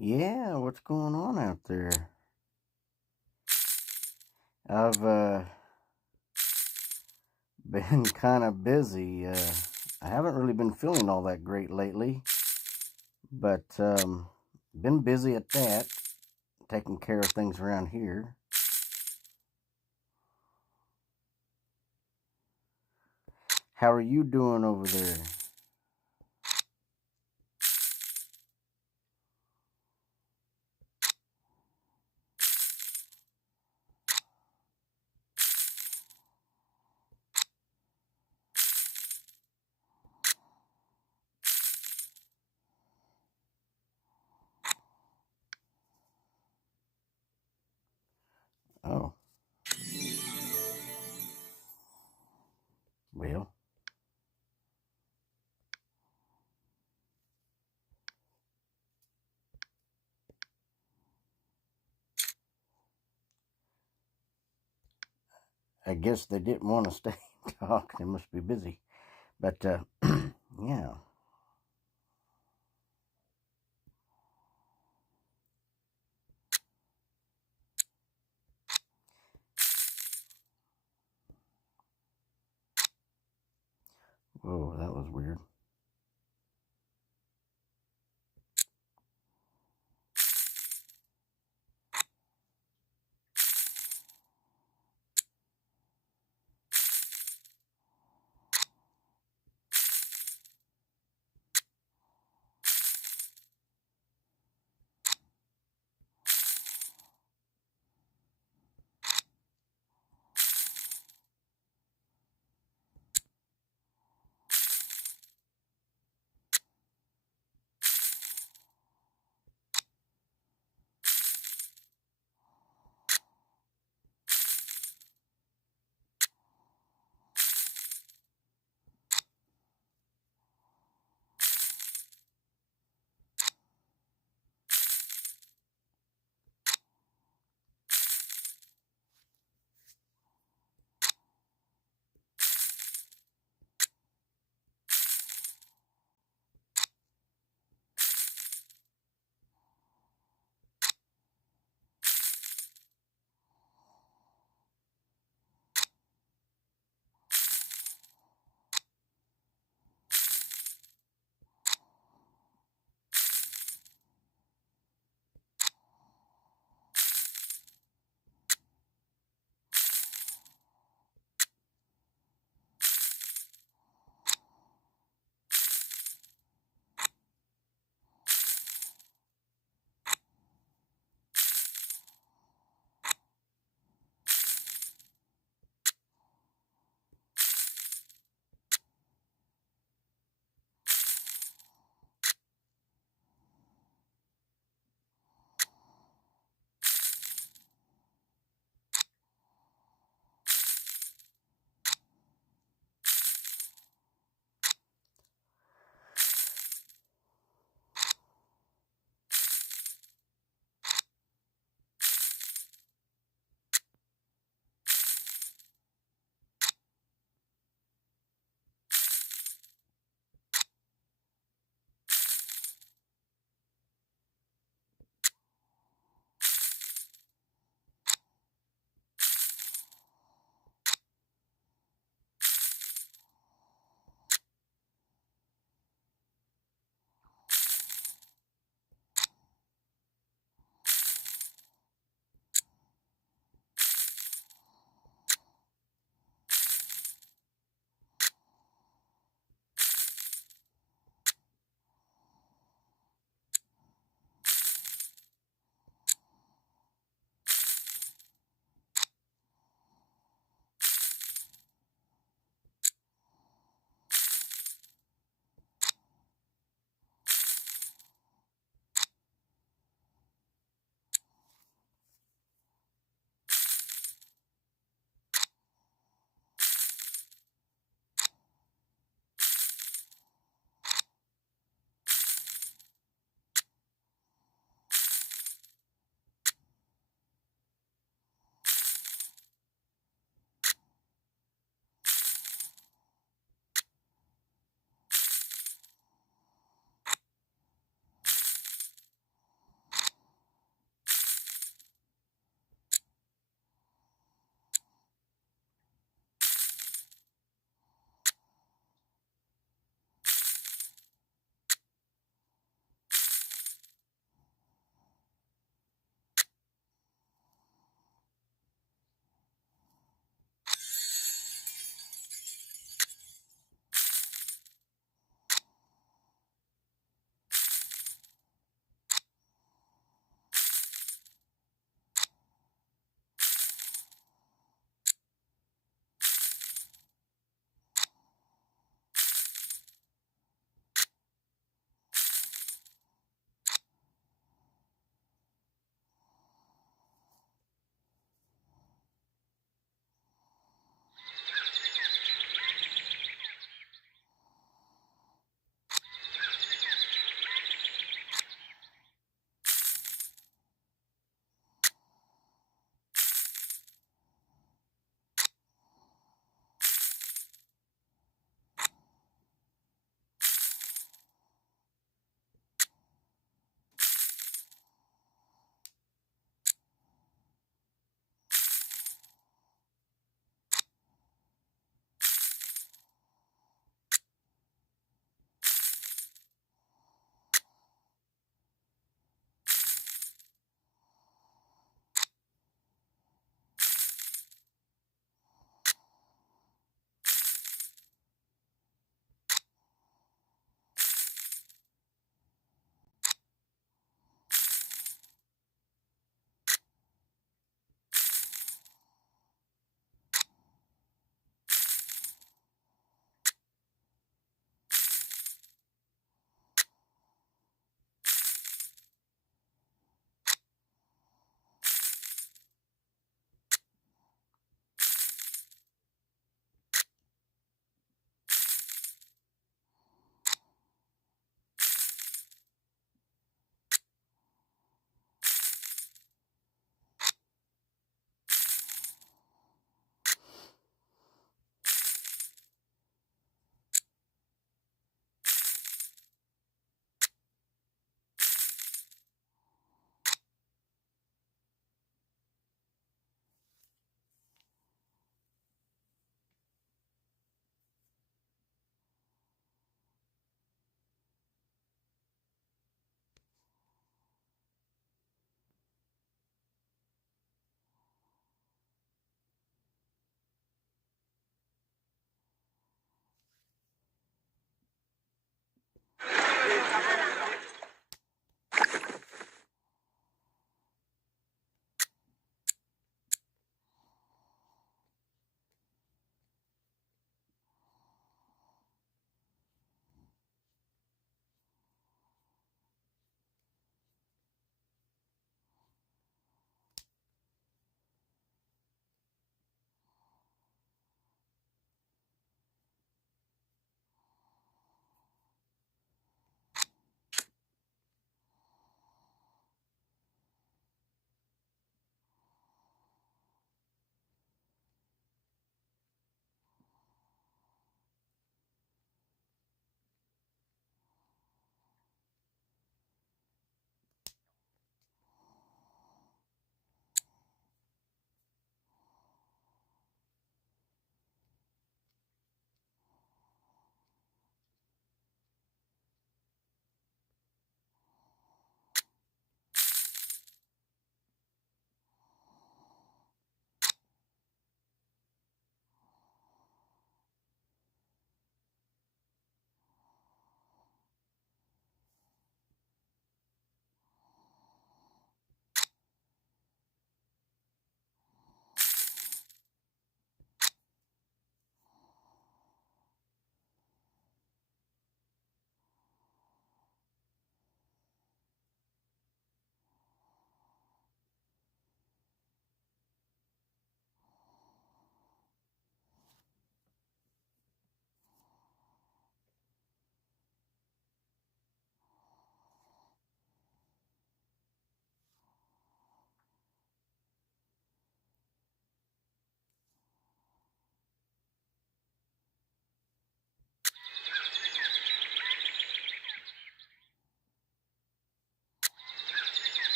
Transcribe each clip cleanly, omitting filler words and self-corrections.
Yeah, what's going on out there? I've been kind of busy. I haven't really been feeling all that great lately, but been busy at that, taking care of things around here. How are you doing over there? Oh, well, I guess they didn't want to stay and talk. They must be busy. But yeah. Whoa, that was weird.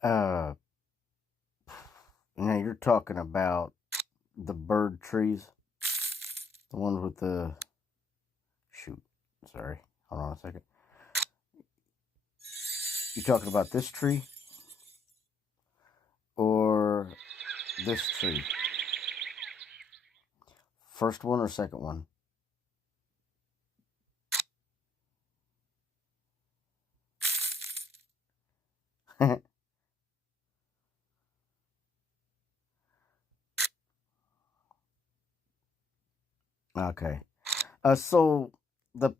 Uh, you're talking about the bird trees, the ones with the shoot. Sorry, hold on a second. You talking about this tree or this tree? First one or second one? Okay. So the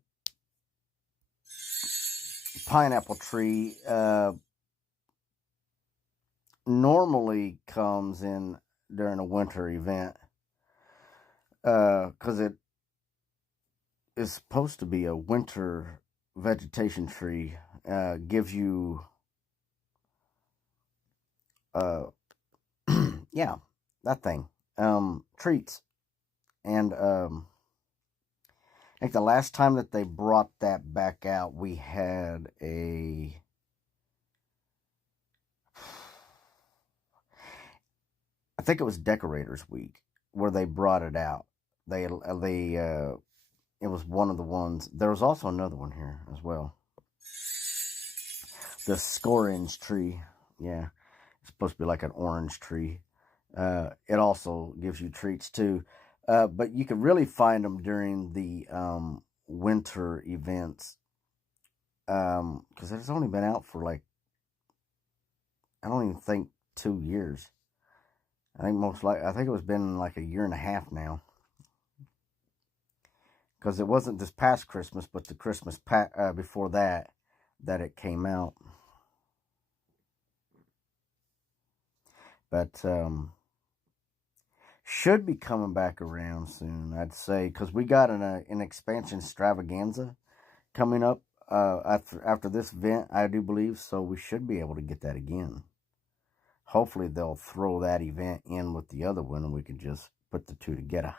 pineapple tree normally comes in during a winter event because it is supposed to be a winter vegetation tree. Gives you uh, yeah, that thing, treats. And I think the last time that they brought that back out, we had I think it was Decorators Week where they brought it out. It was one of the ones. There was also another one here as well. The scorange tree, yeah, it's supposed to be like an orange tree. It also gives you treats too, but you can really find them during the winter events because it's only been out for like I don't even think 2 years. I think it was been like a year and a half now. Because it wasn't this past Christmas, but the Christmas before that it came out. But should be coming back around soon, I'd say, because we got an expansion extravaganza coming up after this event, I do believe. So we should be able to get that again. Hopefully they'll throw that event in with the other one, and we can just put the two together.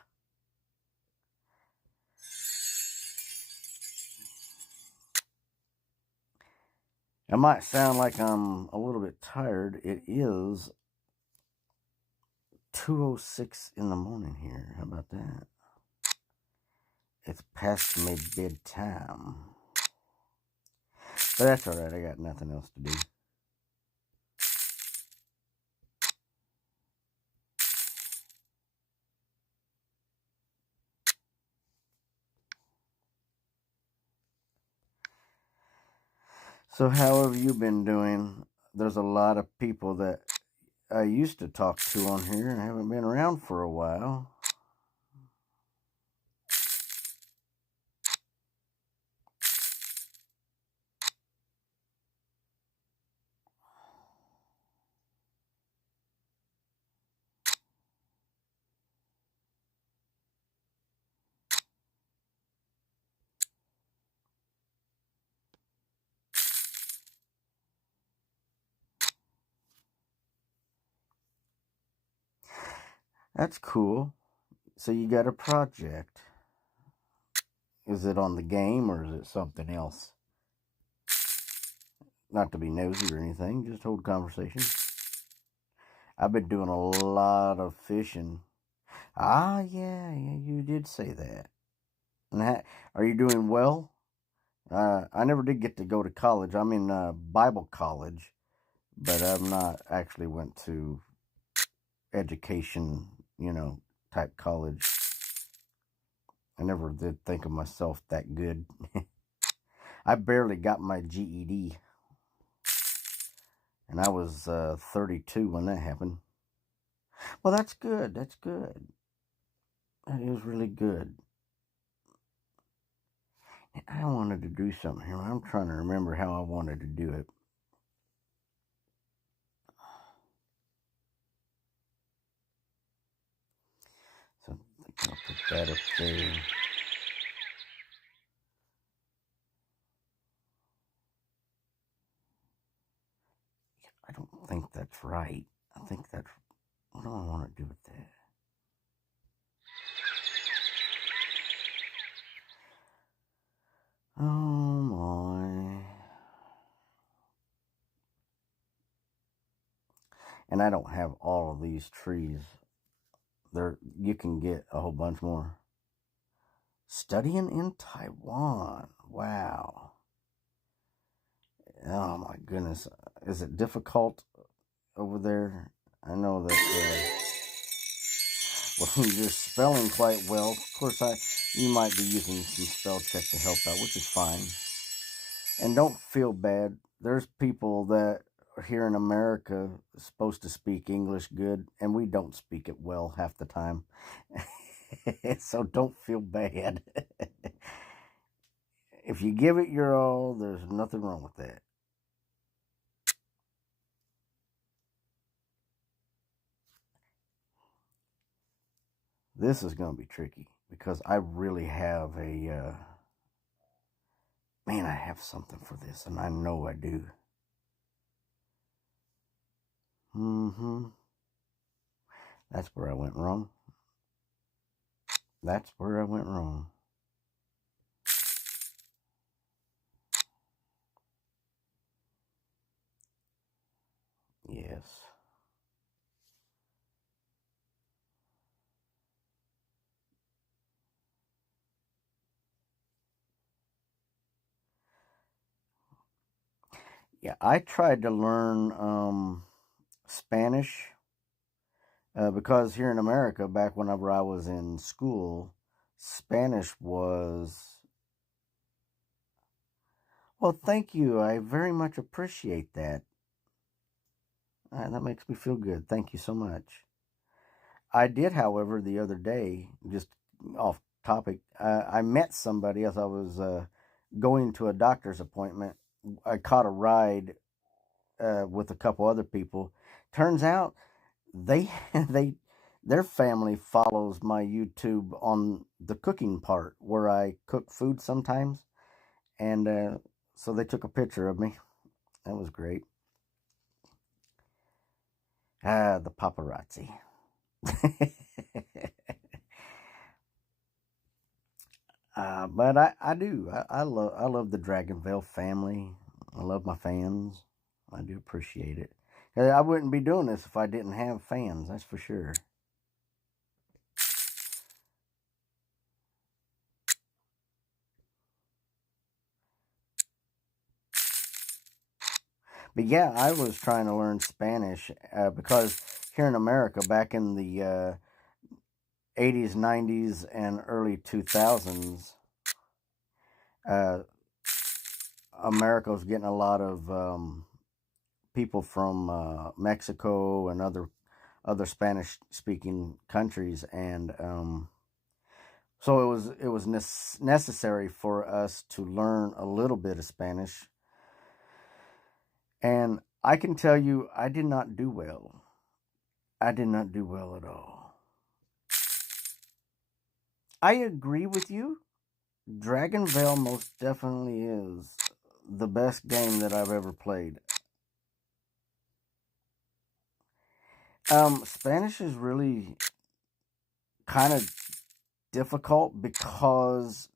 It might sound like I'm a little bit tired. It is 2:06 in the morning here. How about that? It's past my bedtime. But that's alright, I got nothing else to do. So how have you been doing? There's a lot of people that I used to talk to on here and haven't been around for a while. That's cool. So you got a project. Is it on the game or is it something else? Not to be nosy or anything, just hold conversation. I've been doing a lot of fishing. Ah, yeah, you did say that. Are you doing well? I never did get to go to college. I'm in Bible college, but I've not actually went to education, type college. I never did think of myself that good. I barely got my GED, and I was 32 when that happened. Well, that's good. That's good. That is really good. And I wanted to do something here. I'm trying to remember how I wanted to do it. So I think I'll put that up there. I don't think that's right. I think that's... What do I want to do with that? Oh, my. And I don't have all of these trees. You can get a whole bunch more. Studying in Taiwan. Wow. Oh my goodness. Is it difficult over there? I know that well, you're spelling quite well. Of course, you might be using some spell check to help out, which is fine. And don't feel bad. There's people that are here in America supposed to speak English good, and we don't speak it well half the time. So don't feel bad. If you give it your all, there's nothing wrong with that. This is going to be tricky because I really have a man, I have something for this, and I know I do. That's where I went wrong. That's where I went wrong. Yes. Yeah, I tried to learn Spanish because here in America, back whenever I was in school, Spanish was. Well, thank you. I very much appreciate that. That makes me feel good. Thank you so much. I did, however, the other day, just off topic, I met somebody as I was going to a doctor's appointment. I caught a ride with a couple other people. Turns out they they their family follows my YouTube on the cooking part where I cook food sometimes, and so they took a picture of me. That was great. The paparazzi. But I do. I love the Dragonvale family. I love my fans. I do appreciate it. I wouldn't be doing this if I didn't have fans. That's for sure. But yeah, I was trying to learn Spanish because here in America, back in the 80s, 90s, and early 2000s, uh, America was getting a lot of people from Mexico and other Spanish speaking countries, and so it was necessary for us to learn a little bit of Spanish. And I can tell you, I did not do well. I did not do well at all. I agree with you. Dragonvale most definitely is the best game that I've ever played. Spanish is really kind of difficult because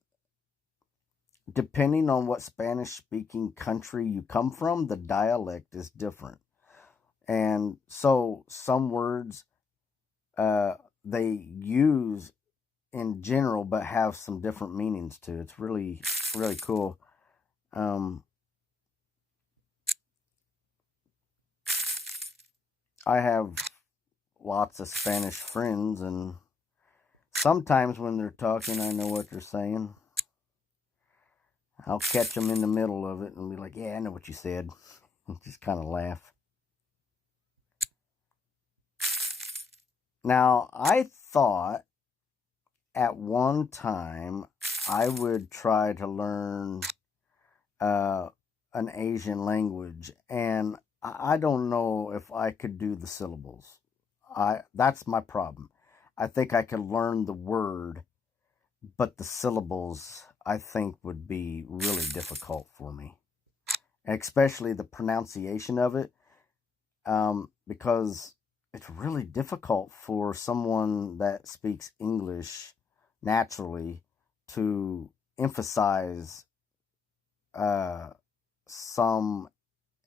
depending on what Spanish speaking country you come from, the dialect is different. And so some words they use in general but have some different meanings too. It's really, really cool. I have lots of Spanish friends, and sometimes when they're talking, I know what they're saying. I'll catch them in the middle of it and be like, yeah, I know what you said. Just kind of laugh. Now, I thought at one time I would try to learn an Asian language, and I don't know if I could do the syllables. That's my problem. I think I could learn the word, but the syllables I think would be really difficult for me, especially the pronunciation of it, because it's really difficult for someone that speaks English naturally to emphasize some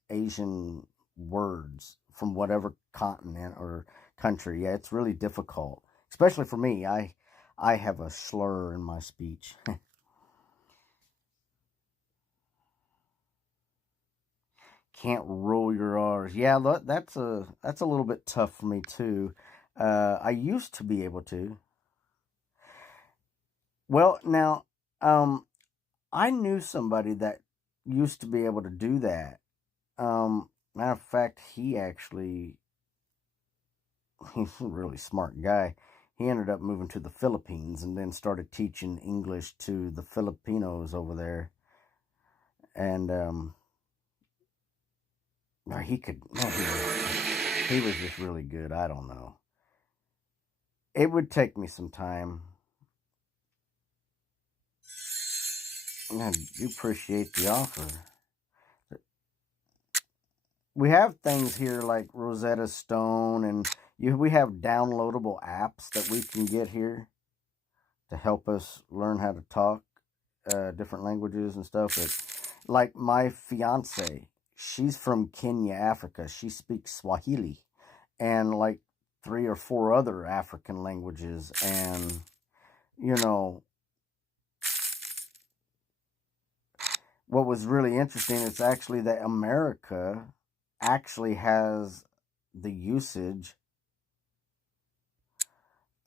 Asian words from whatever continent or country. Yeah, it's really difficult, especially for me. I have a slur in my speech. Can't roll your R's. Yeah, that's a little bit tough for me too. I used to be able to. Well, now, um, I knew somebody that used to be able to do that. Matter of fact, he's a really smart guy. He ended up moving to the Philippines and then started teaching English to the Filipinos over there. And no, he could. No, he was just really good. I don't know. It would take me some time. I do appreciate the offer. We have things here like Rosetta Stone, and we have downloadable apps that we can get here to help us learn how to talk different languages and stuff. But like my fiance, she's from Kenya, Africa. She speaks Swahili and like three or four other African languages. And, you know, what was really interesting is actually that America actually has the usage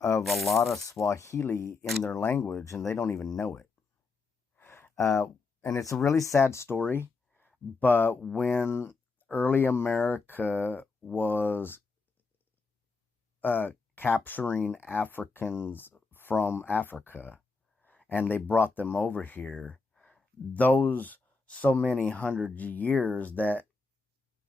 of a lot of Swahili in their language and they don't even know it. Uh, and it's a really sad story, but when early America was capturing Africans from Africa and they brought them over here, those so many hundred years that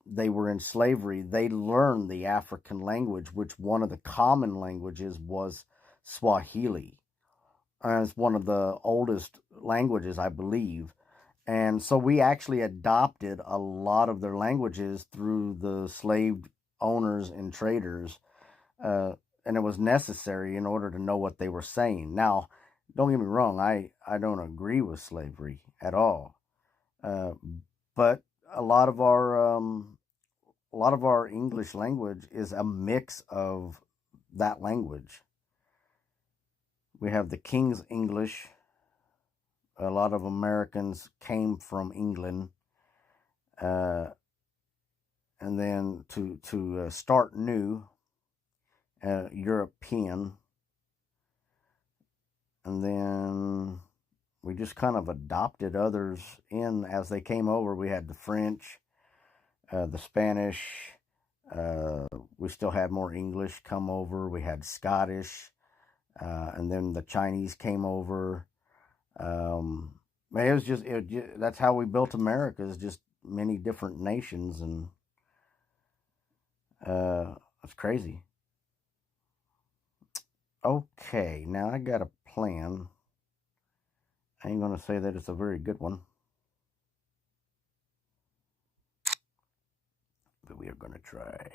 they were in slavery, they learned the African language, which one of the common languages was Swahili. And it's one of the oldest languages, I believe. And so we actually adopted a lot of their languages through the slave owners and traders. Uh, and it was necessary in order to know what they were saying. Now, don't get me wrong, I don't agree with slavery at all. Uh, but a lot of our English language is a mix of that language. We have the King's English. A lot of Americans came from England, uh, and then to start new, European, and then we just kind of adopted others in as they came over. We had the French, the Spanish. Uh, we still had more English come over. We had Scottish, and then the Chinese came over. Um, it was that's how we built America. Is just many different nations, and it's crazy. Okay, now I got a plan. I ain't gonna say that it's a very good one, but we are gonna try.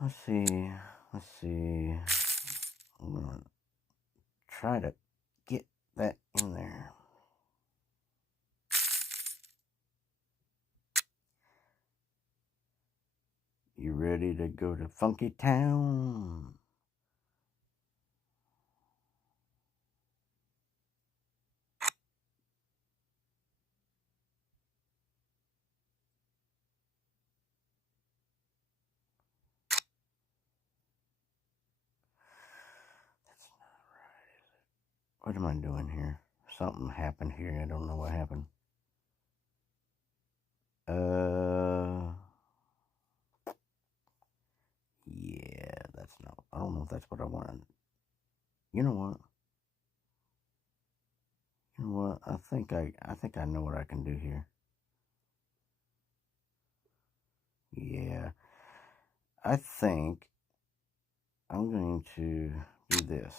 Let's see. Let's see. I'm gonna try to get that in there. You ready to go to Funky Town? That's not right. What am I doing here? Something happened here. I don't know what happened. Yeah, that's not. I don't know if that's what I wanted. You know what? You know what? I think I know what I can do here. Yeah, I think I'm going to do this.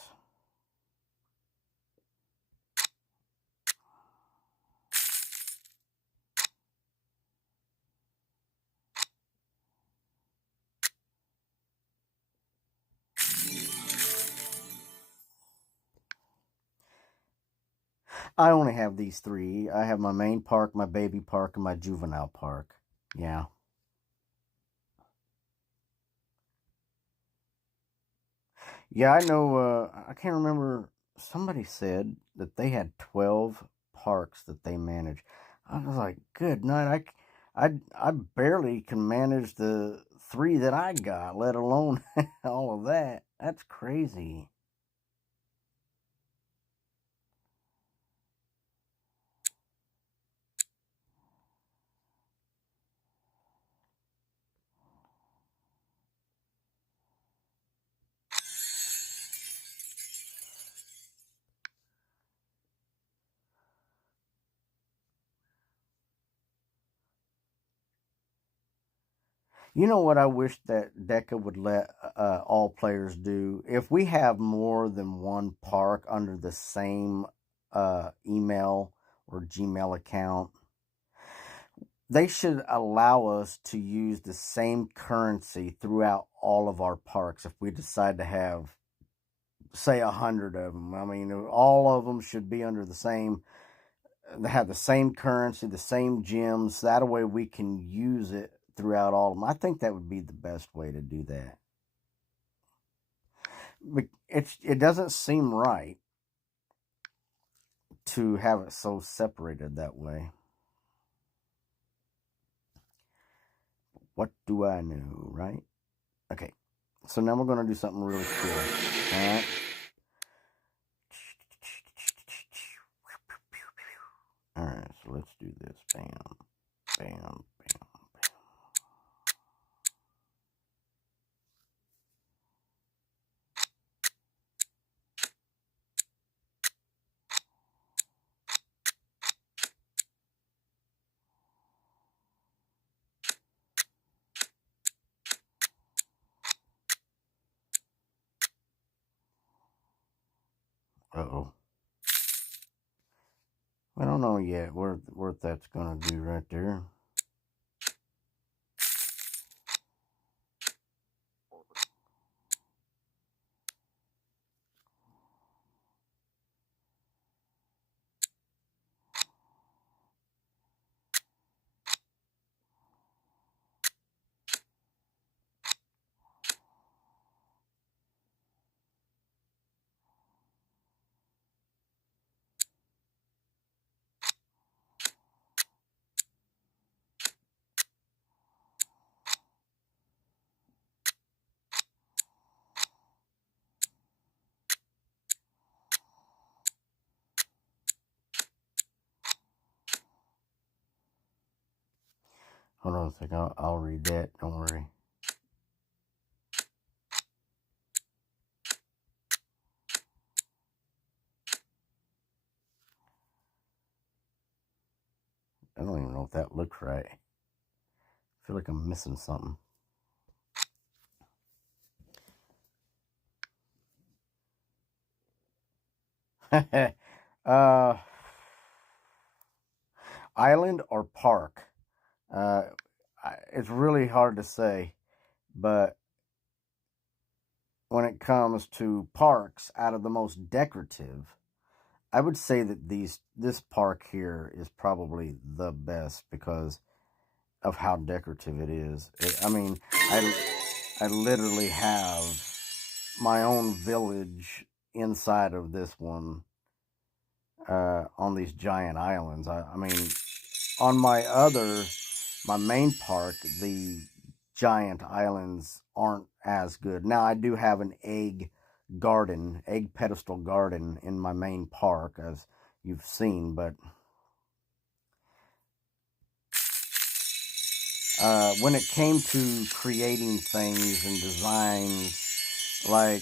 I only have these three. I have my main park, my baby park, and my juvenile park. Yeah. Yeah, I know. I can't remember. Somebody said that they had 12 parks that they manage. I was like, good night. I barely can manage the three that I got, let alone all of that. That's crazy. You know what I wish that DECA would let all players do? If we have more than one park under the same email or Gmail account, they should allow us to use the same currency throughout all of our parks if we decide to have, say, 100 of them. I mean, all of them should be under the same, have the same currency, the same gems. That way we can use it throughout all of them. I think that would be the best way to do that. But it doesn't seem right to have it so separated that way. What do I know, right? Okay, so now we're going to do something really cool. All right. All right, so let's do this. Bam, bam, bam, bam. Uh-oh. I don't know yet what that's going to do right there. Hold on a second. I'll read that. Don't worry. I don't even know if that looks right. I feel like I'm missing something. uh, Island or park? Uh, it's really hard to say, but when it comes to parks, out of the most decorative, I would say that this park here is probably the best because of how decorative it is. I mean, I literally have my own village inside of this one on these giant islands. I mean, on my main park, the giant islands aren't as good. Now, I do have an egg pedestal garden in my main park, as you've seen, but when it came to creating things and designs, like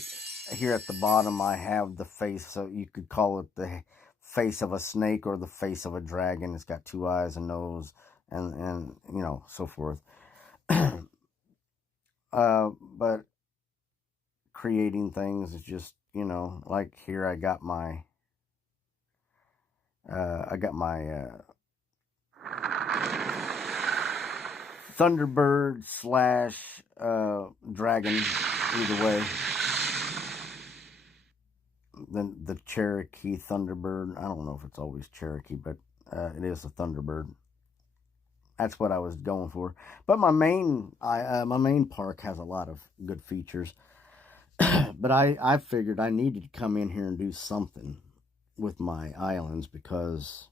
here at the bottom, I have the face, so you could call it the face of a snake or the face of a dragon. It's got two eyes, a nose, and so forth. But creating things is just, like here I got my Thunderbird slash dragon, either way. Then the Cherokee Thunderbird. I don't know if it's always Cherokee, but it is a Thunderbird. That's what I was going for. But my main park has a lot of good features. But I figured I needed to come in here and do something with my islands because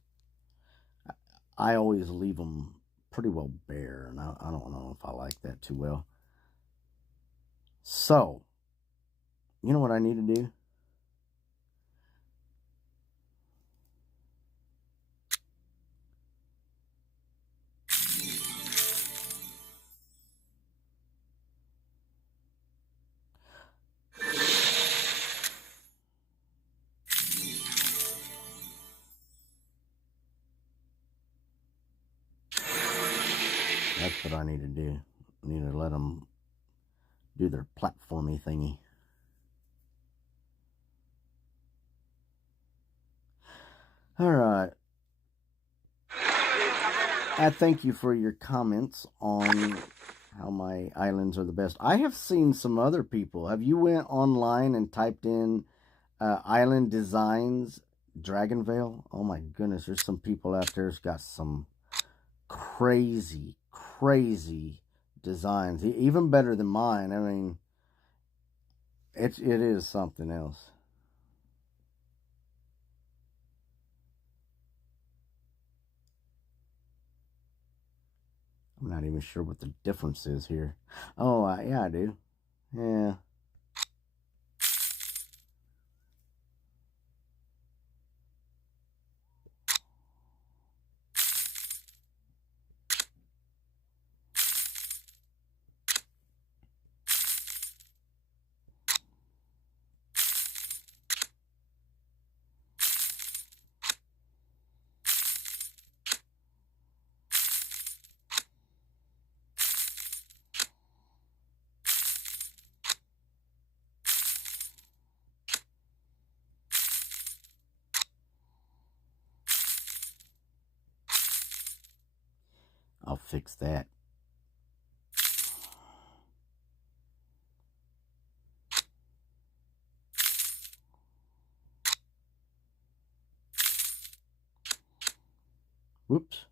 I always leave them pretty well bare, and I don't know if I like that too well. So, you know what I need to do? That's what I need to do. I need to let them do their platformy thingy. All right. I thank you for your comments on how my islands are the best. I have seen some other people. Have you went online and typed in island designs Dragonvale? Oh my goodness, there's some people out there's got some crazy, crazy designs. Even better than mine. I mean, it is something else. I'm not even sure what the difference is here. Oh, yeah, I do. Yeah. I'll fix that. Whoops.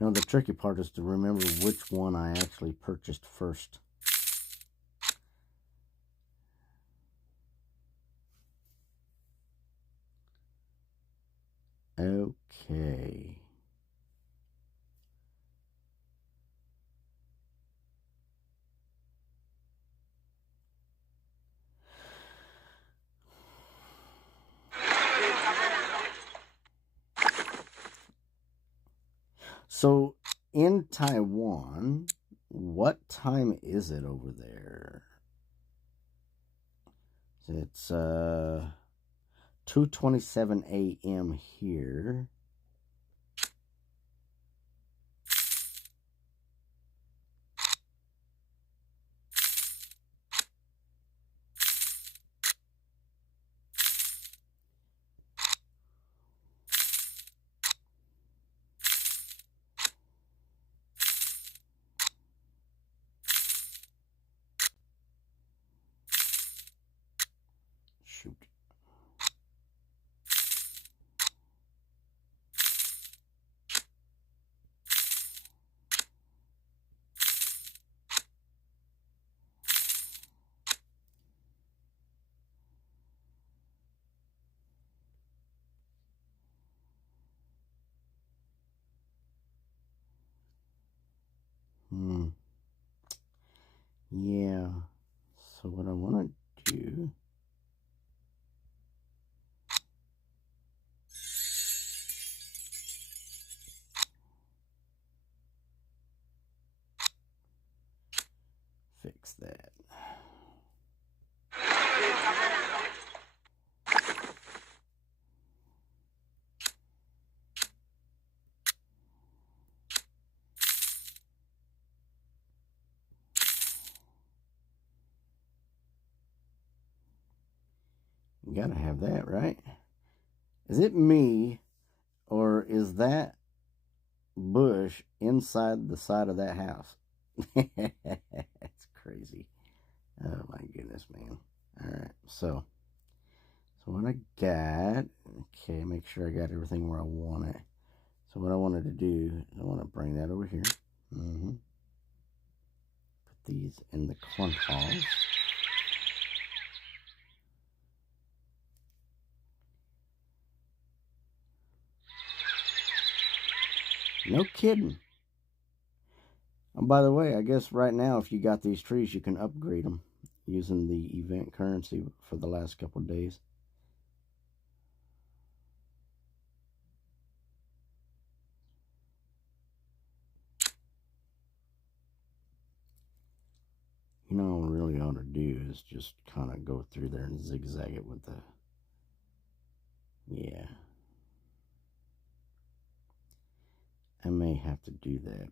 You know, the tricky part is to remember which one I actually purchased first. Okay. So, in Taiwan, what time is it over there? It's 2:27 a.m. here. Shoot. Yeah. So what I want to do fix that. You gotta have that, right? Is it me, or is that bush inside the side of that house? It's crazy. Oh my goodness, man. All right, so what I got, okay, make sure I got everything where I want it. So what I wanted to do is I want to bring that over here. Put these in the quintiles. No kidding. Oh, by the way, I guess right now, if you got these trees, you can upgrade them using the event currency for the last couple of days. You know, what I really ought to do is just kind of go through there and zigzag it with the, yeah. I may have to do that.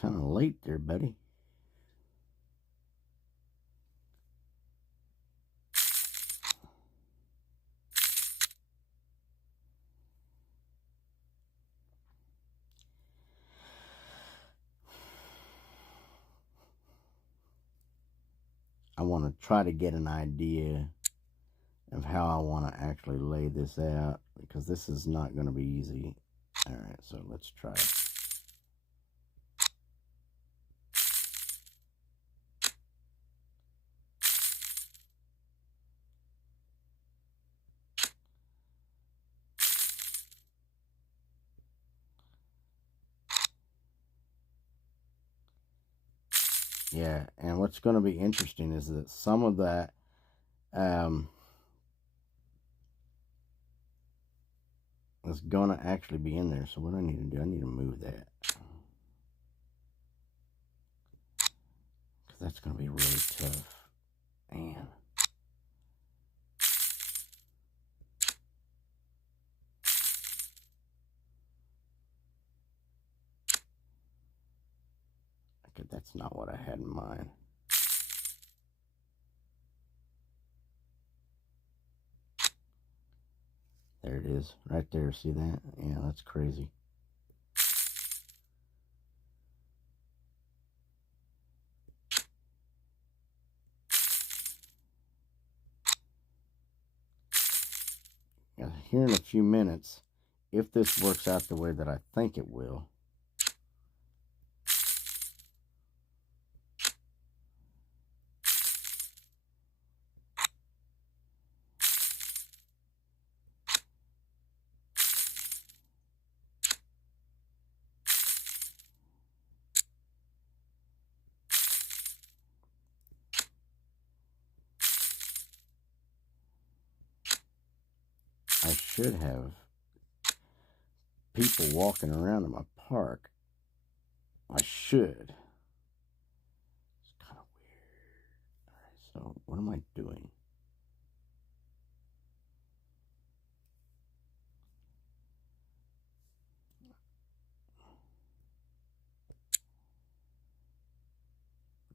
Kind of late there, buddy. I want to try to get an idea of how I want to actually lay this out, because this is not going to be easy. All right, so let's try it. Yeah, and what's going to be interesting is that some of that is going to actually be in there. So what I need to do, I need to move that, because that's going to be really tough. Man. Okay, that's not what I had in mind. There it is, right there. See that? Yeah, that's crazy. Now, here in a few minutes, if this works out the way that I think it will, I should have people walking around in my park. I should. It's kind of weird. All right, so what am I doing?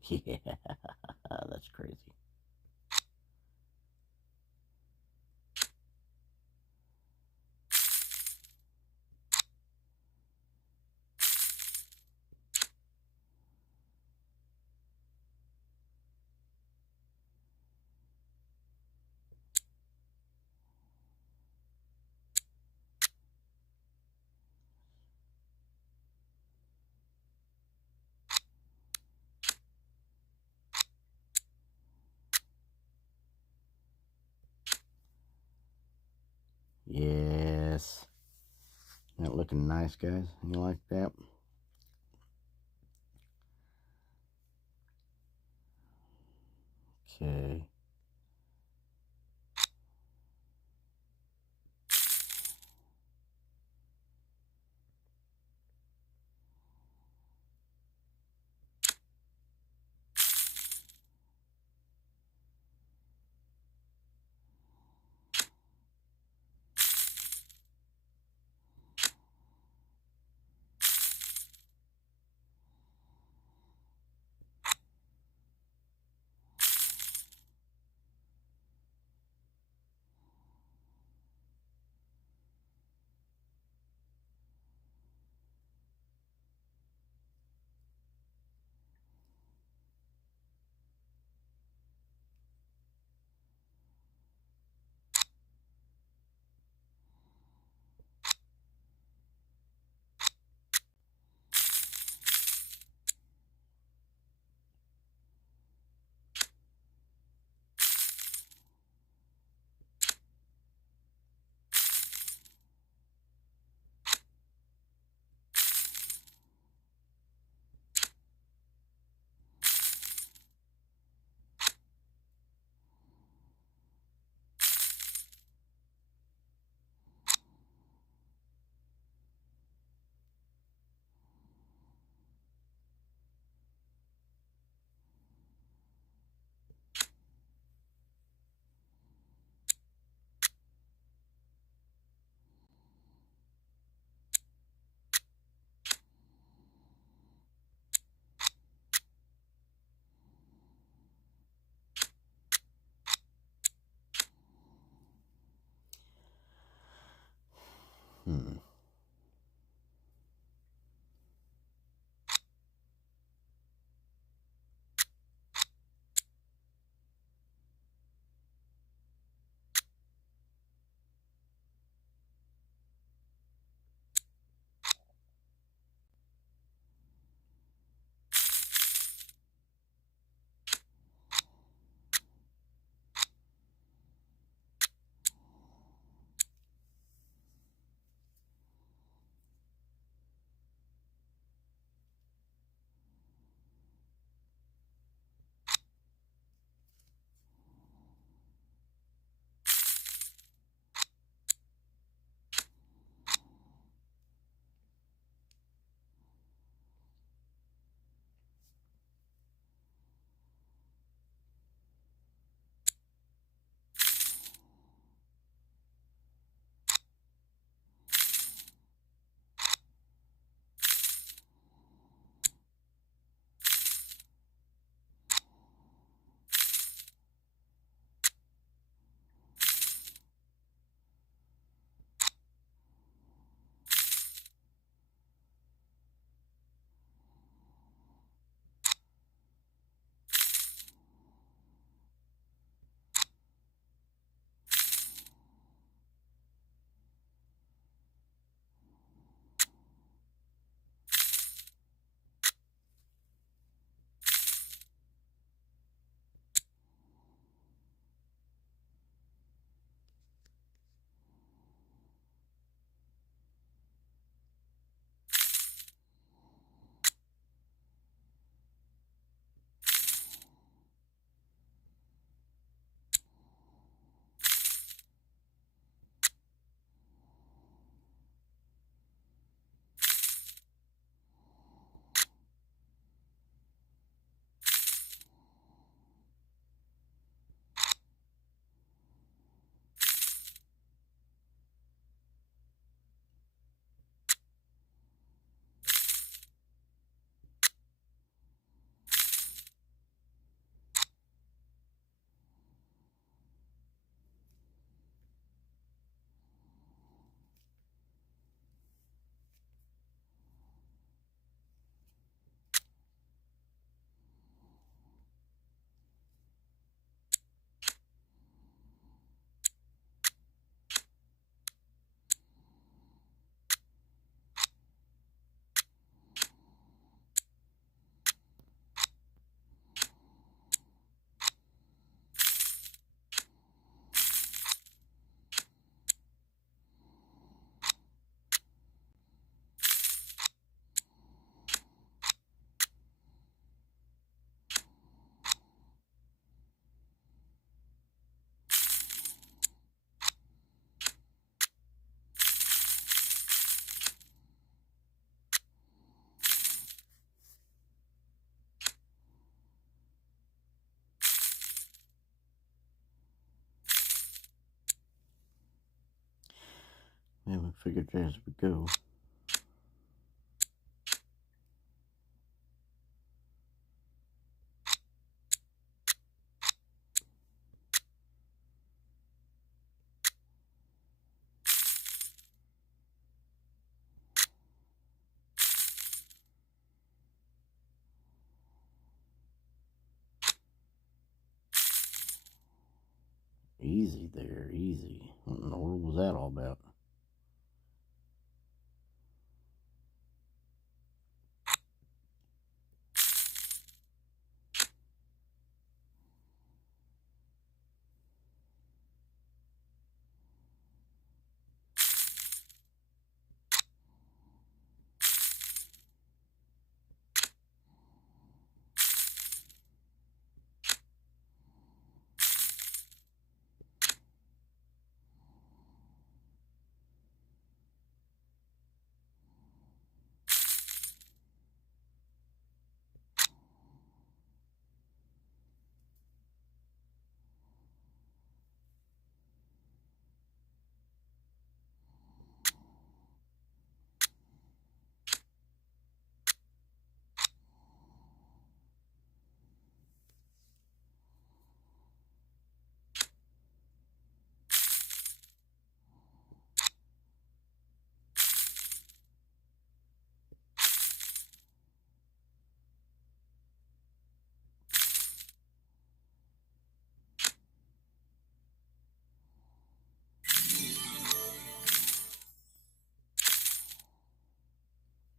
Yeah, that's crazy. this. Isn't that looking nice, guys? You like that? Okay. Hmm. And we figured as we go. Easy there, easy. What in the world was that all about?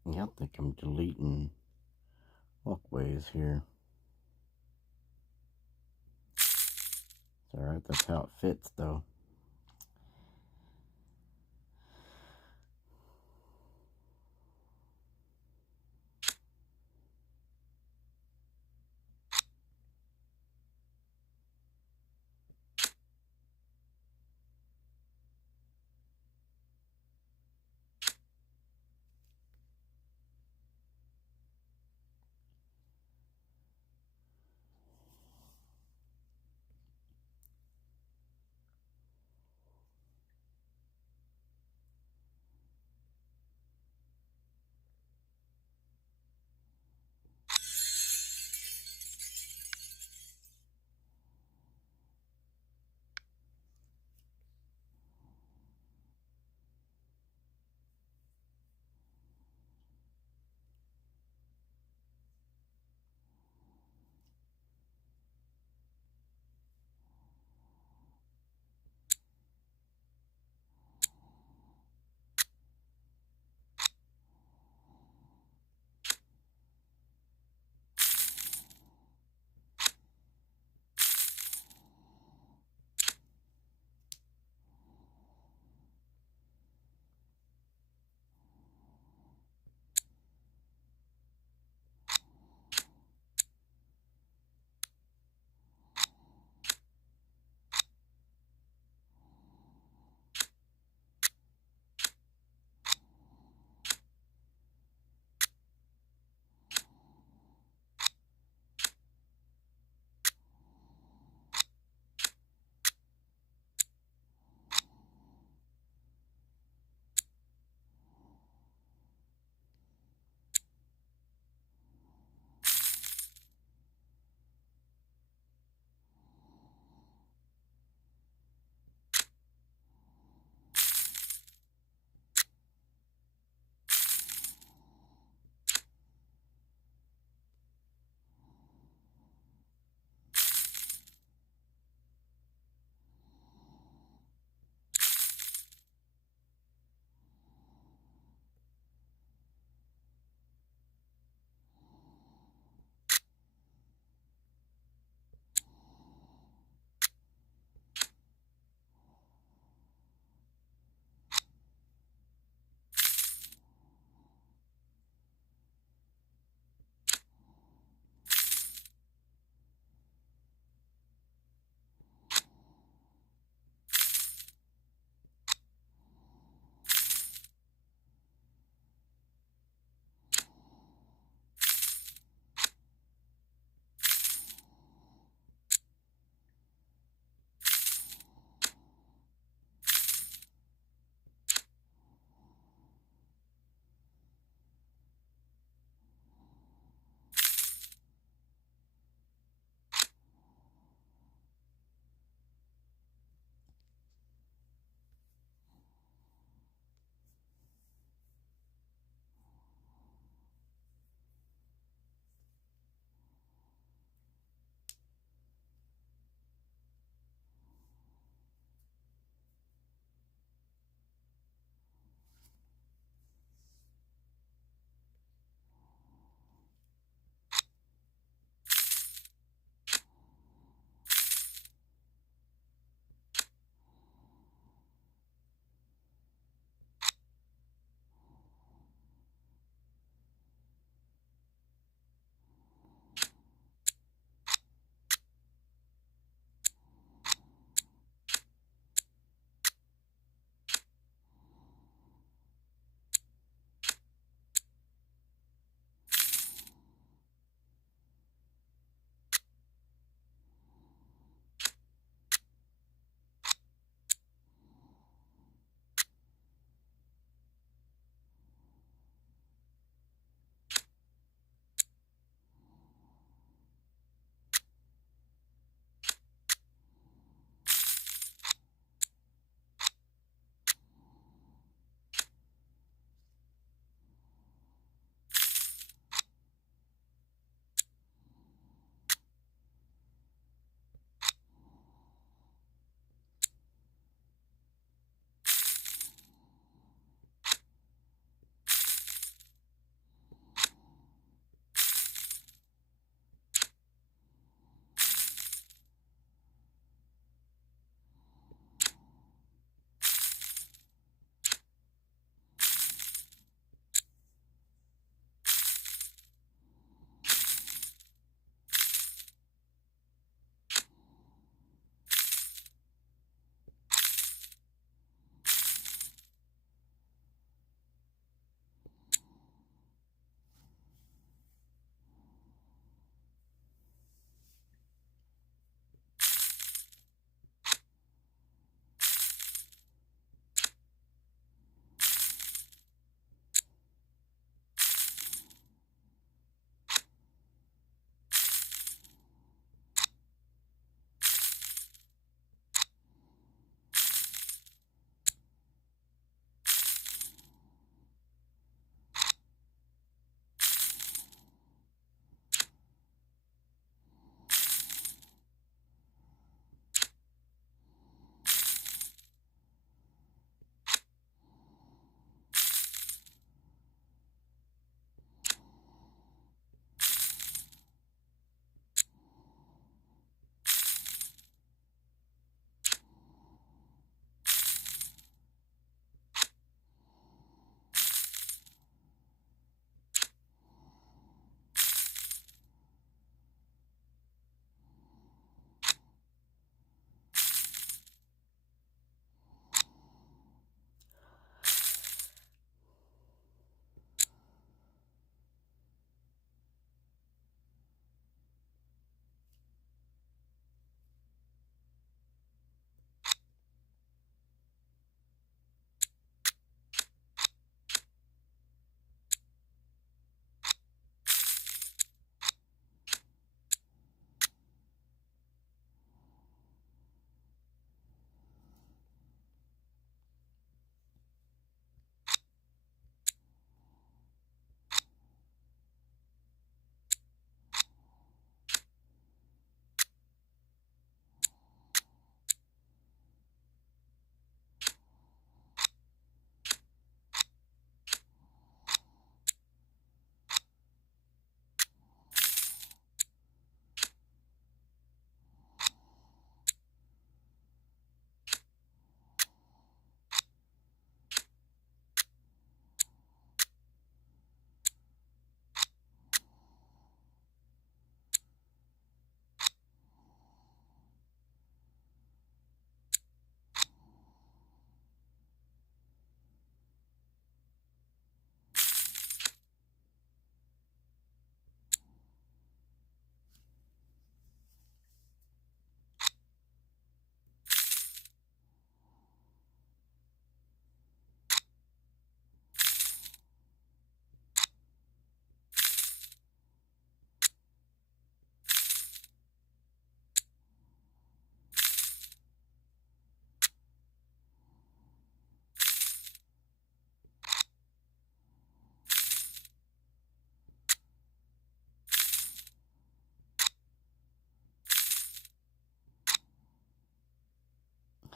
Yeah, I think I'm deleting walkways here. It's alright, that's how it fits though.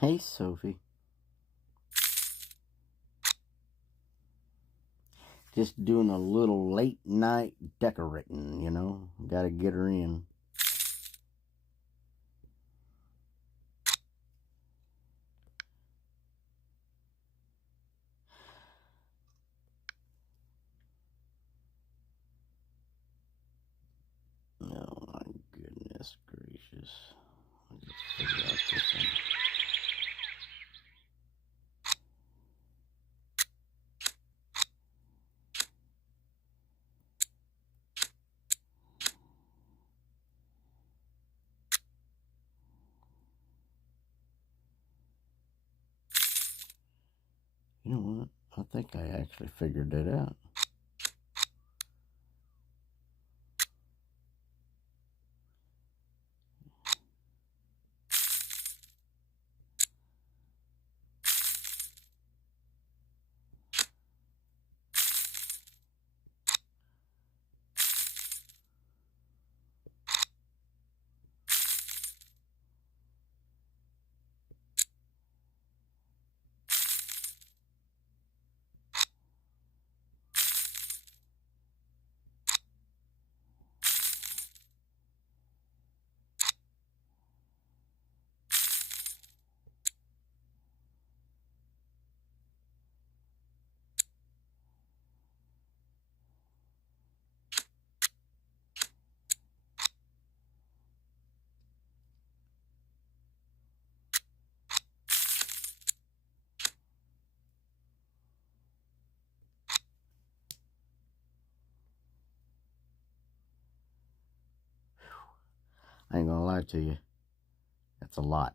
Hey, Sophie. Just doing a little late night decorating, you know. Gotta get her in. Oh my goodness gracious. Let me just figure out this one. You know what? I think I actually figured it out. I ain't gonna lie to you. That's a lot.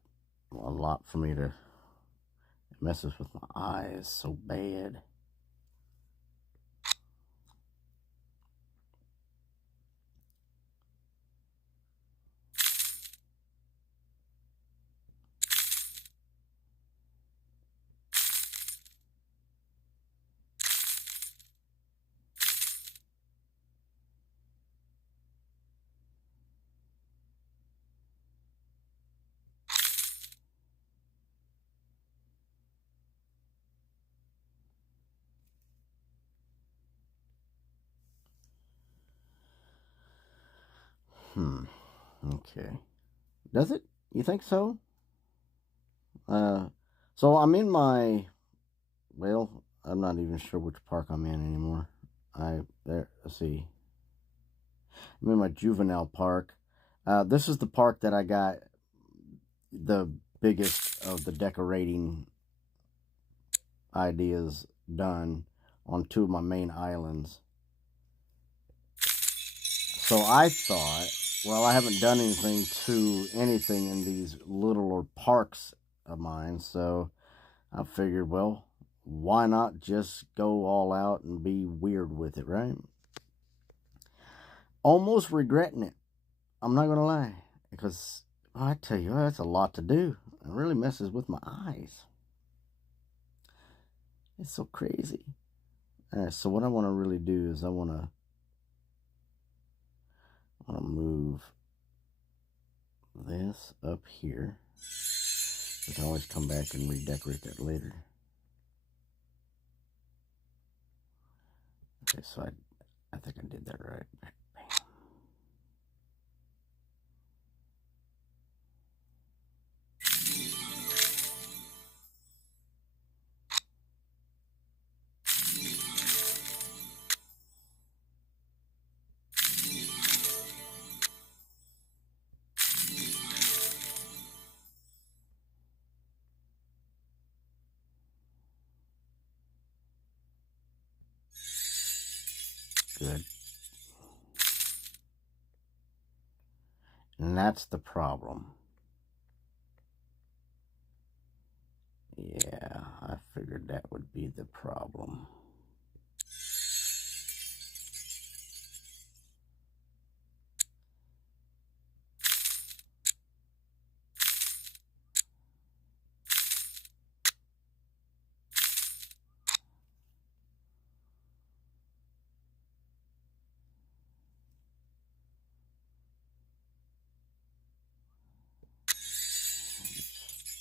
A lot for me to. It messes with my eyes so bad. Okay. Does it? You think so? So I'm in my. Well, I'm not even sure which park I'm in anymore. Let's see. I'm in my juvenile park. This is the park that I got the biggest of the decorating ideas done on two of my main islands. So I thought, well, I haven't done anything to anything in these littler parks of mine, so I figured, well, why not just go all out and be weird with it, right? Almost regretting it. I'm not going to lie, because I tell you, that's a lot to do. It really messes with my eyes. It's so crazy. All right, so what I want to really do is I want to move this up here. We can always come back and redecorate that later. Okay, so I think I did that right. Good. And that's the problem. Yeah, I figured that would be the problem.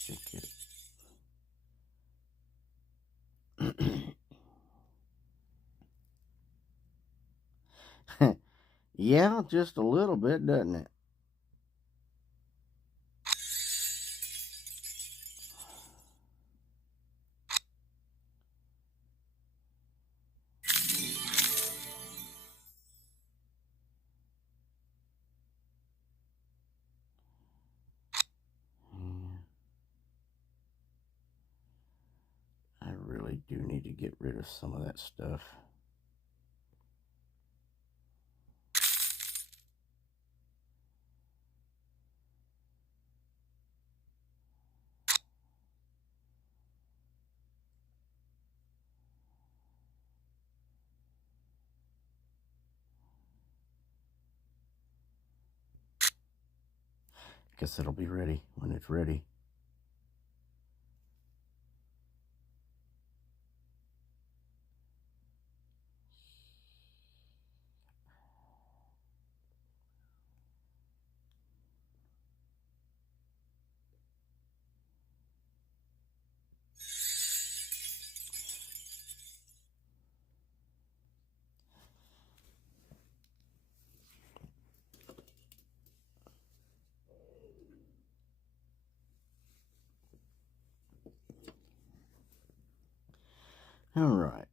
Check it. Yeah, just a little bit, doesn't it? Yeah, I really do need to get rid of some of that stuff. Guess it'll be ready when it's ready. All right.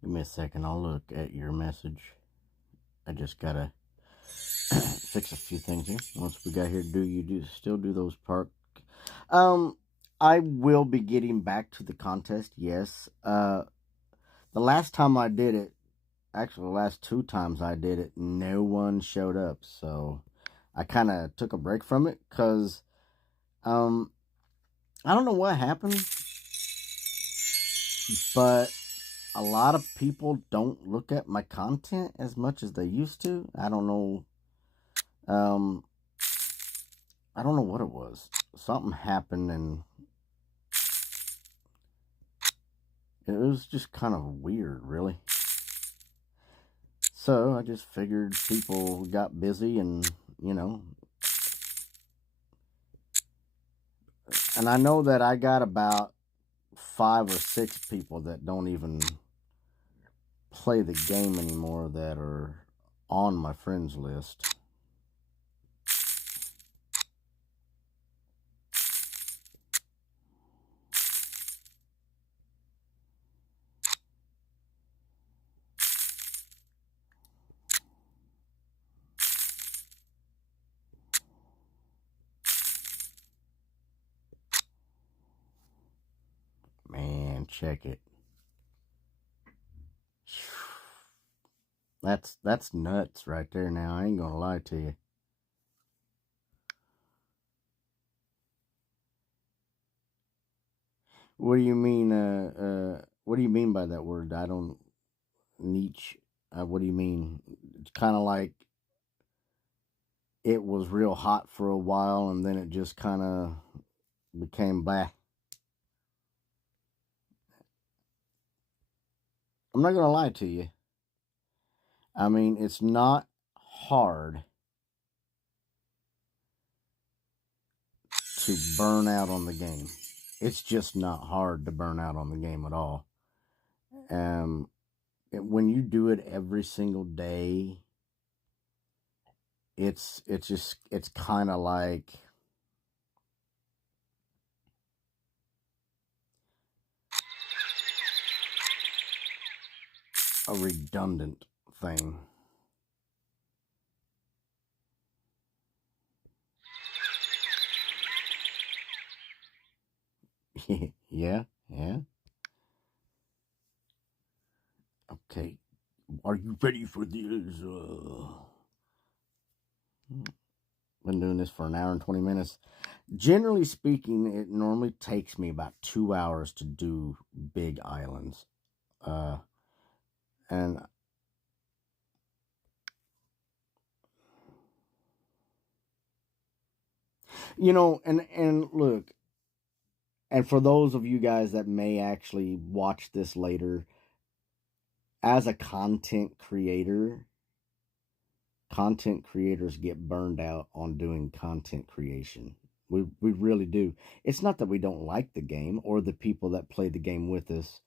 Give me a second. I'll look at your message. I just gotta fix a few things here. Once we got here, do you still do those park? Um, I will be getting back to the contest. Yes. The last time I did it, actually the last 2 times I did it, no one showed up. So I kind of took a break from it because um, I don't know what happened, but a lot of people don't look at my content as much as they used to. I don't know. Um, I don't know what it was. Something happened and it was just kind of weird, really. So I just figured people got busy and, you know, and I know that I got about 5 or 6 people that don't even play the game anymore that are on my friends list. Man, check it. That's nuts right there now. I ain't gonna lie to you. What do you mean? What do you mean by that word? I don't niche. What do you mean? It's kind of like it was real hot for a while, and then it just kind of became blah. I'm not gonna lie to you. I mean, it's not hard to burn out on the game. It's just not hard to burn out on the game at all. When you do it every single day, it's kind of like a redundant thing. Yeah, yeah. Okay. Are you ready for this? Been doing this for an hour and 20 minutes. Generally speaking, it normally takes me about 2 hours to do big islands. Uh, and and look, and for those of you guys that may actually watch this later, as a content creators get burned out on doing content creation. We really do. It's not that we don't like the game or the people that play the game with us,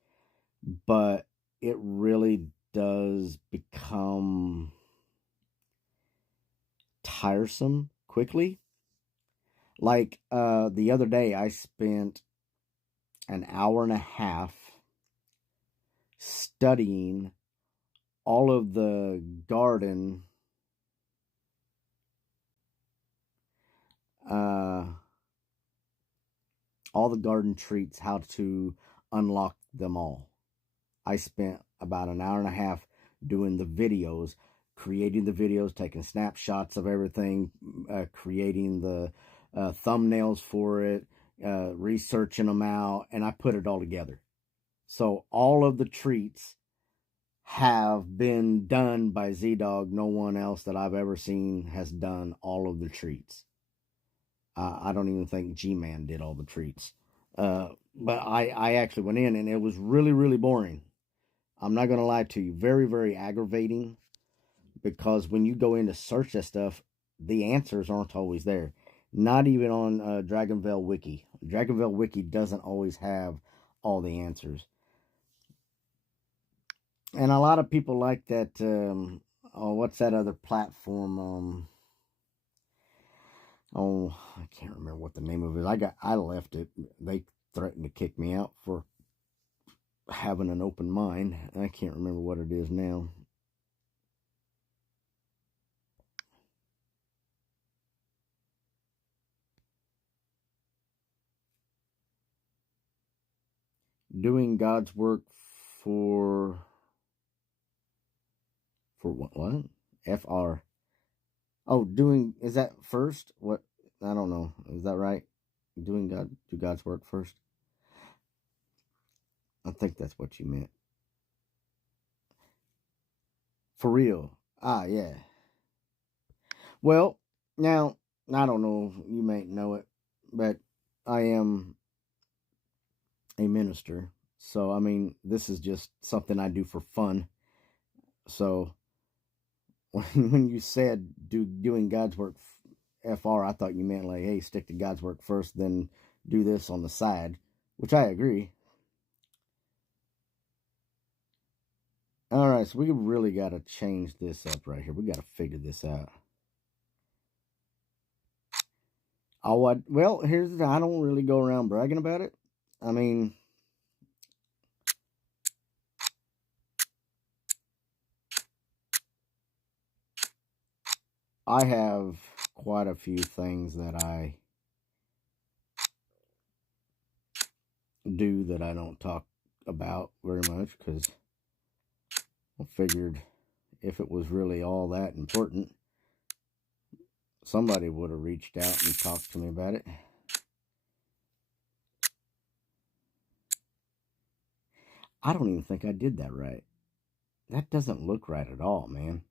but it really does become tiresome quickly. Like the other day I spent an hour and a half studying all of the garden uh all the garden treats, how to unlock them all. I spent about an hour and a half doing the videos, creating the videos, taking snapshots of everything, creating the thumbnails for it, researching them out, and I put it all together. So all of the treats have been done by Z-Dog. No one else that I've ever seen has done all of the treats. I don't even think G-Man did all the treats. But I actually went in and it was really, really boring. I'm not going to lie to you. Very, very aggravating because when you go in to search that stuff, the answers aren't always there. Not even on Dragonvale Wiki. Dragonvale Wiki doesn't always have all the answers. And a lot of people like that. Oh, what's that other platform? Oh, I can't remember what the name of it. I left it. They threatened to kick me out for having an open mind. I can't remember what it is now. Doing God's work for For what? FR. Oh, is that first? What? I don't know. Is that right? Do God's work first? I think that's what you meant. For real. Ah, yeah. Well, now, I don't know, you may know it, but I am a minister. So, I mean, this is just something I do for fun. So, when you said doing God's work FR, I thought you meant like, hey, stick to God's work first, then do this on the side, which I agree. All right, so we really got to change this up right here. We got to figure this out. Well, I don't really go around bragging about it. I mean, I have quite a few things that I do that I don't talk about very much because I figured if it was really all that important, somebody would have reached out and talked to me about it. I don't even think I did that right. That doesn't look right at all, man.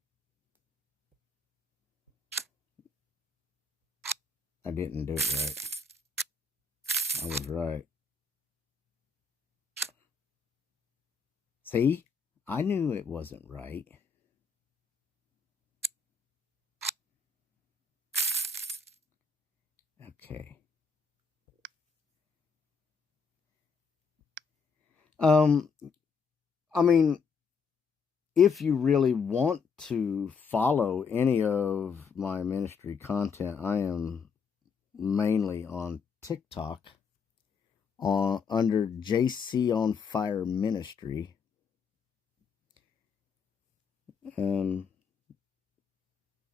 I didn't do it right. I was right. See? I knew it wasn't right. Okay. I mean, if you really want to follow any of my ministry content, I am mainly on TikTok under JC on Fire Ministry. And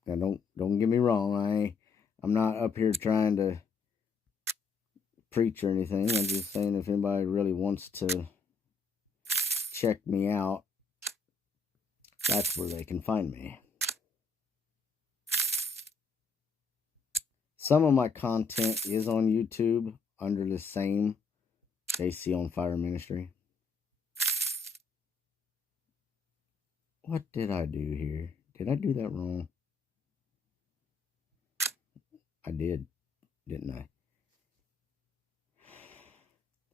don't get me wrong, I'm not up here trying to preach or anything. I'm just saying if anybody really wants to check me out, that's where they can find me. Some of my content is on YouTube under the same JC on Fire Ministry. What did I do here? Did I do that wrong? I did, didn't I?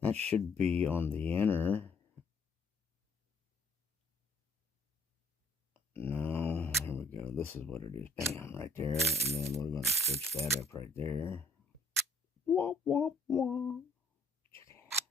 That should be on the inner. No, here we go. This is what it is. Bam, right there. And then we're going to switch that up right there. Wah, wah, wah. Check it out.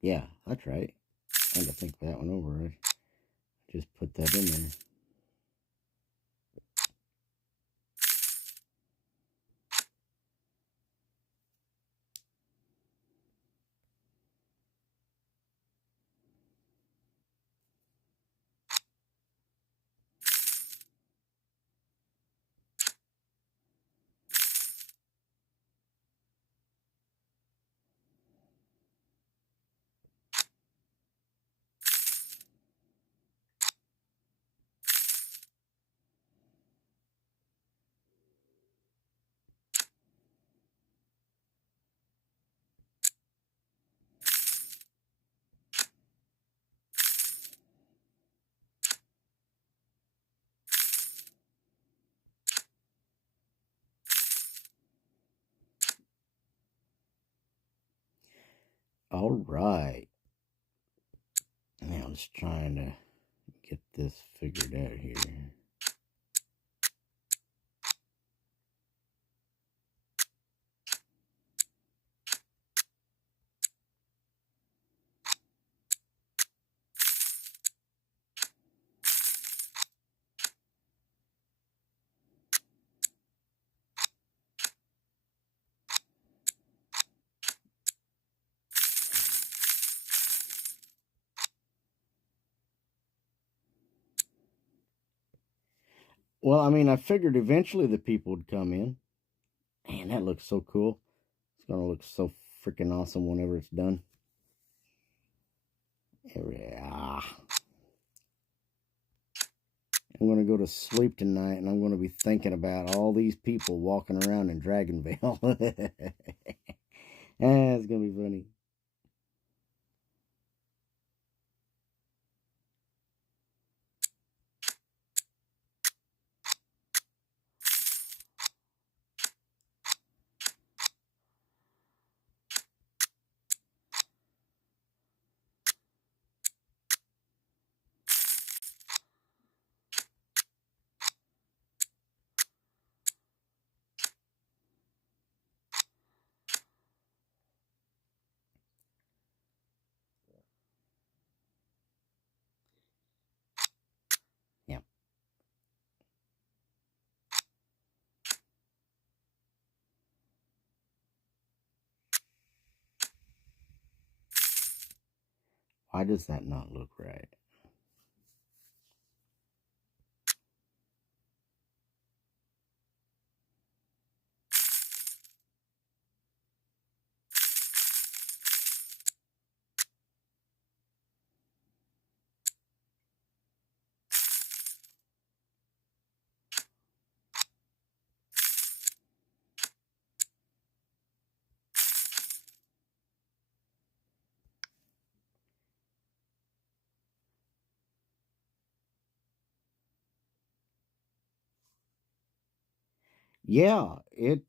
Yeah, that's right. I had to think that one over. I just put that in there. All right. Now I'm just trying to get this figured out here. Well, I mean, I figured eventually the people would come in. Man, that looks so cool. It's going to look so freaking awesome whenever it's done. Yeah. I'm going to go to sleep tonight and I'm going to be thinking about all these people walking around in Dragonvale. It's going to be funny. Yeah. Why does that not look right? Yeah, it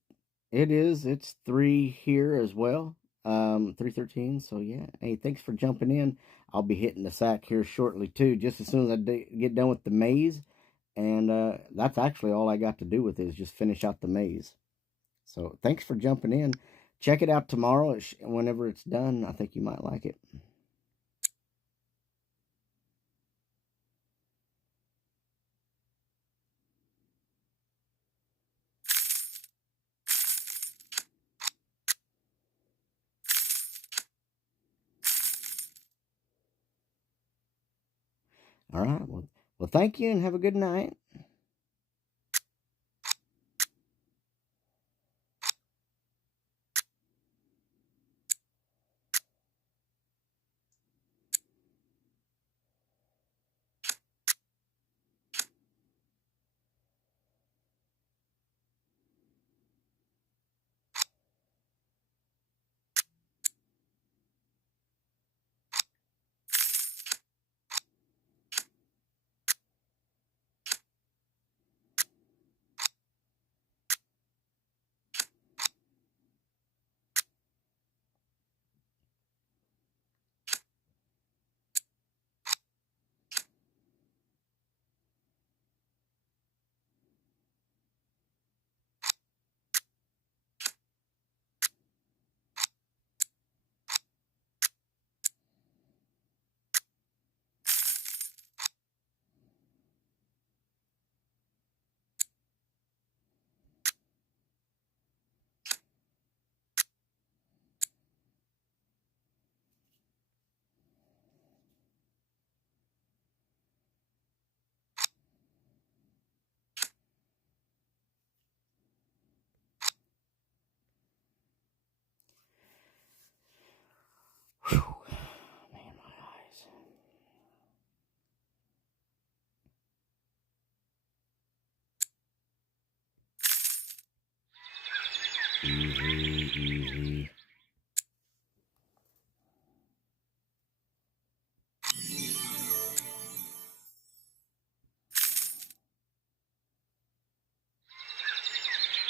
is. It's 3 here as well. 3:13. So yeah. Hey, thanks for jumping in. I'll be hitting the sack here shortly too, just as soon as I get done with the maze. And that's actually all I got to do with it is just finish out the maze. So thanks for jumping in. Check it out tomorrow whenever it's done. I think you might like it. All right. Well, thank you and have a good night. Whew. Man, my eyes. Easy, easy.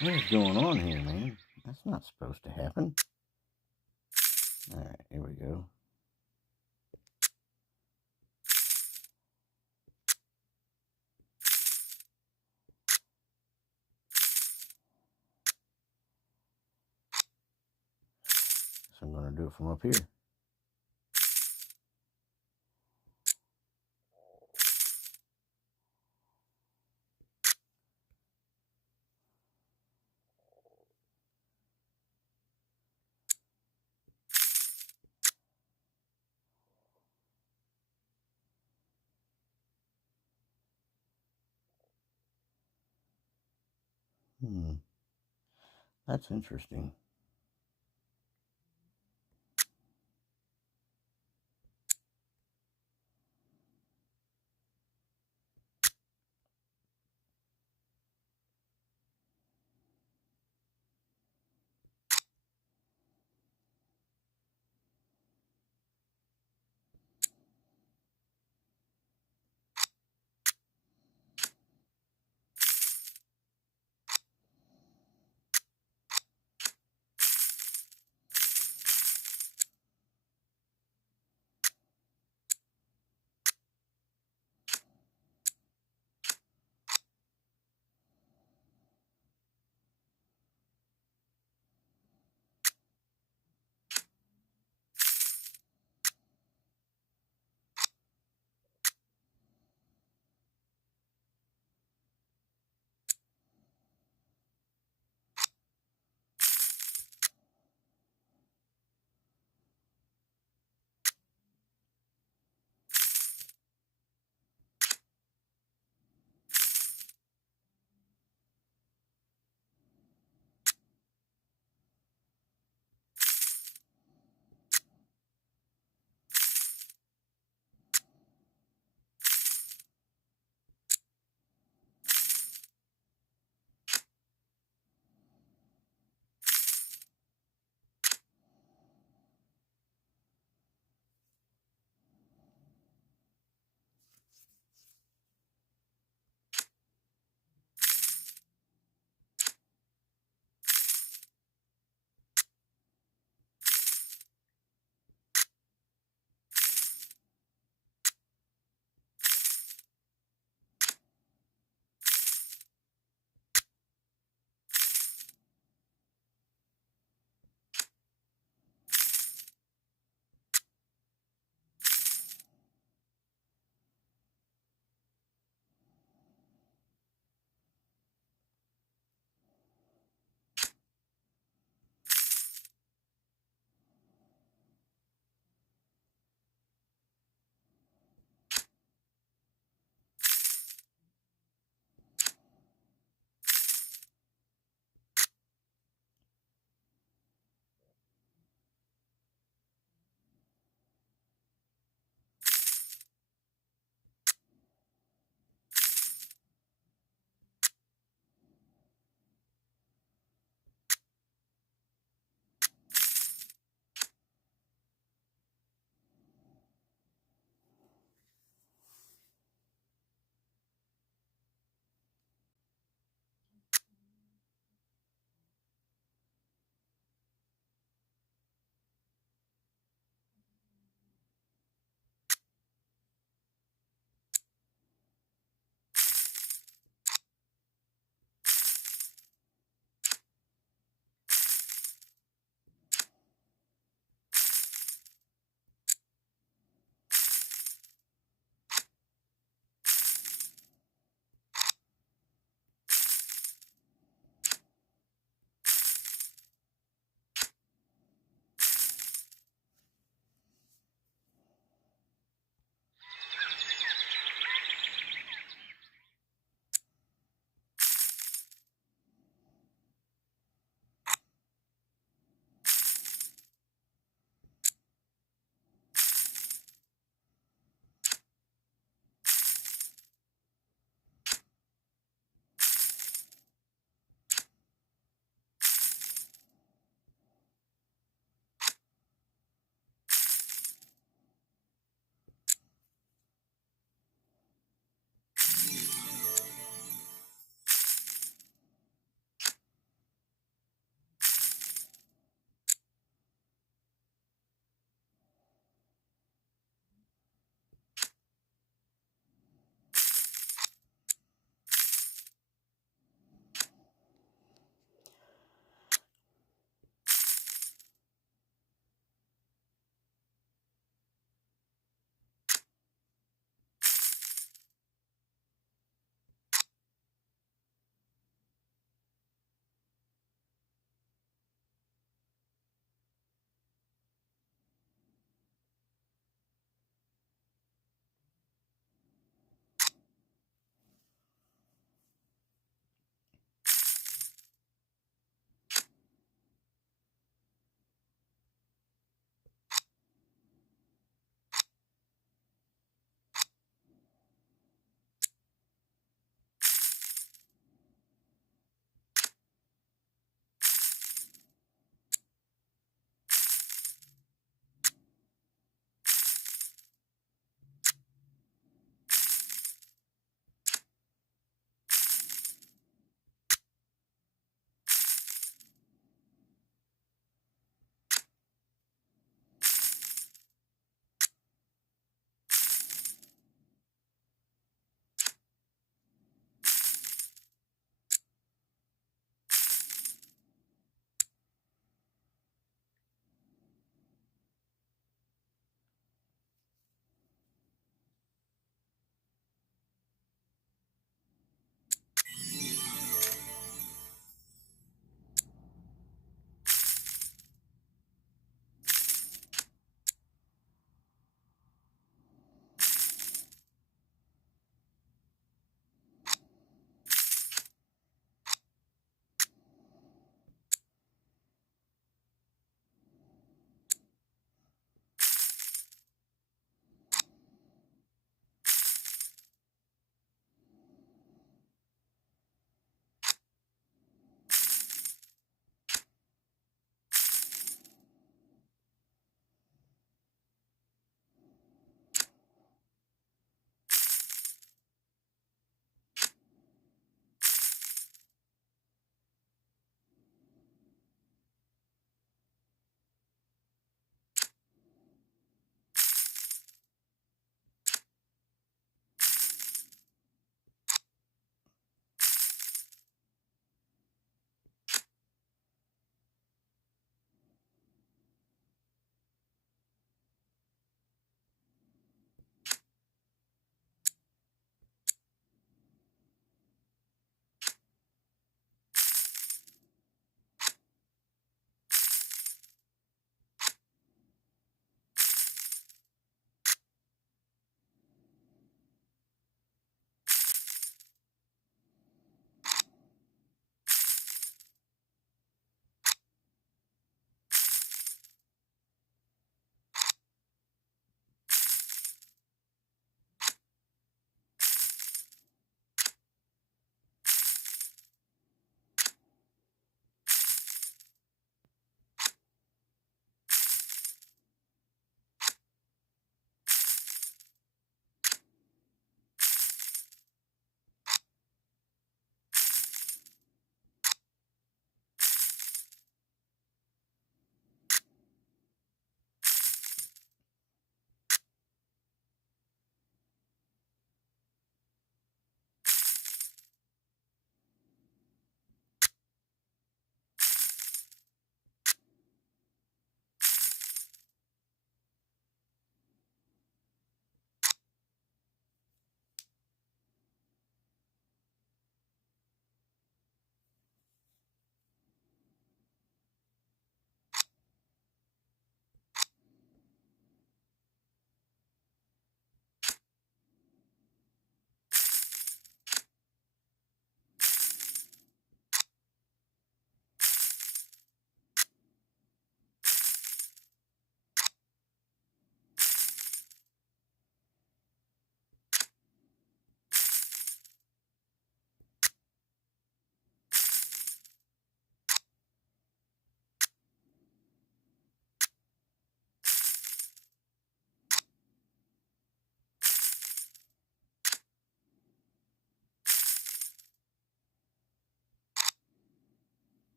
What is going on here, man? That's not supposed to happen. All right, here we go. So I'm going to do it from up here. That's interesting.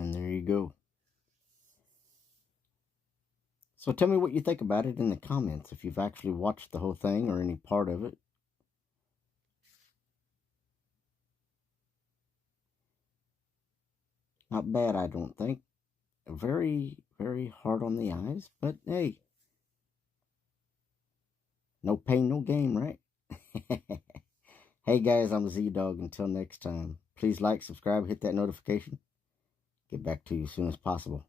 And there you go. So tell me what you think about it in the comments, if you've actually watched the whole thing or any part of it. Not bad, I don't think. Very, very hard on the eyes, but hey, no pain, no game, right? Hey guys, I'm Z-Dog. Until next time, please like, subscribe, hit that notification. Get back to you as soon as possible.